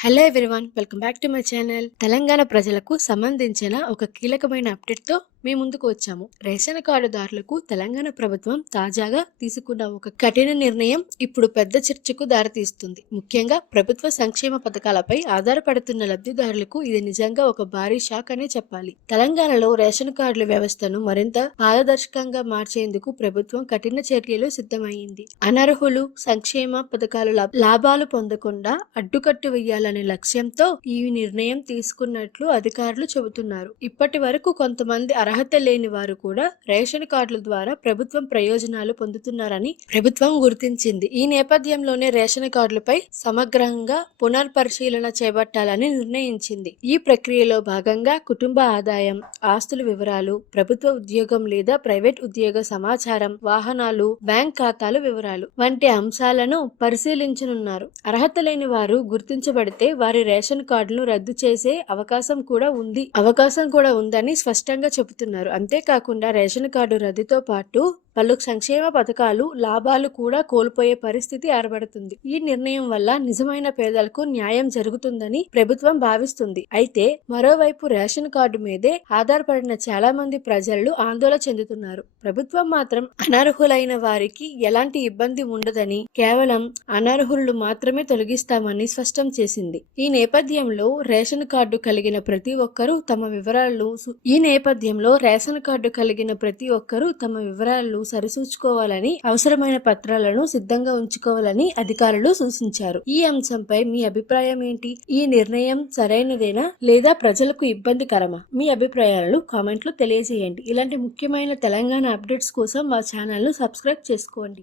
Hello everyone welcome back to my channel Telangana ప్రజలకు సంబంధించిన ఒక కీలకమైన అప్డేట్తో మీ ముందుకు వచ్చాము. రేషన్ కార్డుదారులకు తెలంగాణ ప్రభుత్వం తాజాగా తీసుకున్న ఒక కఠిన నిర్ణయం ఇప్పుడు పెద్ద చర్చకు దారితీస్తుంది. ముఖ్యంగా ప్రభుత్వ సంక్షేమ పథకాలపై ఆధారపడుతున్న లబ్ధిదారులకు ఇది నిజంగా ఒక భారీ షాక్ అనే చెప్పాలి. తెలంగాణలో రేషన్ కార్డుల వ్యవస్థను మరింత పారదర్శకంగా మార్చేందుకు ప్రభుత్వం కఠిన చర్యలు సిద్ధమైంది. అనర్హులు సంక్షేమ పథకాలు లాభ- లాభాలు పొందకుండా అడ్డుకట్టు వేయాలనే లక్ష్యంతో ఈ నిర్ణయం తీసుకున్నట్లు అధికారులు చెబుతున్నారు. ఇప్పటి వరకు కొంతమంది అర్హత లేని వారు కూడా రేషన్ కార్డుల ద్వారా ప్రభుత్వం ప్రయోజనాలు పొందుతున్నారని ప్రభుత్వం గుర్తించింది. ఈ నేపథ్యంలోనే రేషన్ కార్డులపై సమగ్రంగా పునర్పరిశీలన చేపట్టాలని నిర్ణయించింది. ఈ ప్రక్రియలో భాగంగా కుటుంబ ఆదాయం ఆస్తుల వివరాలు ప్రభుత్వ ఉద్యోగం లేదా ప్రైవేట్ ఉద్యోగ సమాచారం వాహనాలు బ్యాంక్ ఖాతాల వివరాలు వంటి అంశాలను పరిశీలించనున్నారు. అర్హత లేని వారు గుర్తించబడితే వారి రేషన్ కార్డును రద్దు చేసే అవకాశం కూడా ఉంది. అవకాశం కూడా ఉందని స్పష్టంగా చెబుతున్నారు అంతేకాకుండా రేషన్ కార్డు రద్దుతో పాటు పలు సంక్షేమ పథకాలు లాభాలు కూడా కోల్పోయే పరిస్థితి ఏర్పడుతుంది. ఈ నిర్ణయం వల్ల నిజమైన పేదలకు న్యాయం జరుగుతుందని ప్రభుత్వం భావిస్తుంది. అయితే మరోవైపు రేషన్ కార్డు మీదే ఆధారపడిన చాలా మంది ప్రజలు ఆందోళన చెందుతున్నారు. ప్రభుత్వం మాత్రం అనర్హులైన వారికి ఎలాంటి ఇబ్బంది ఉండదని కేవలం అనర్హులు మాత్రమే తొలగిస్తామని స్పష్టం చేసింది. ఈ నేపథ్యంలో రేషన్ కార్డు కలిగిన ప్రతి ఒక్కరూ తమ వివరాలు ఈ నేపథ్యంలో రేషన్ కార్డు కలిగిన ప్రతి ఒక్కరూ తమ వివరాలు సరిచూచుకోవాలని అవసరమైన పత్రాలను సిద్ధంగా ఉంచుకోవాలని అధికారులు సూచించారు. ఈ అంశంపై మీ అభిప్రాయం ఏంటి? ఈ నిర్ణయం సరైనదేనా? లేదా ప్రజలకు ఇబ్బందికరమా? మీ అభిప్రాయాలను కామెంట్లో తెలియజేయండి. ఇలాంటి ముఖ్యమైన తెలంగాణ అప్డేట్స్ కోసం మా ఛానల్ను సబ్స్క్రైబ్ చేసుకోండి.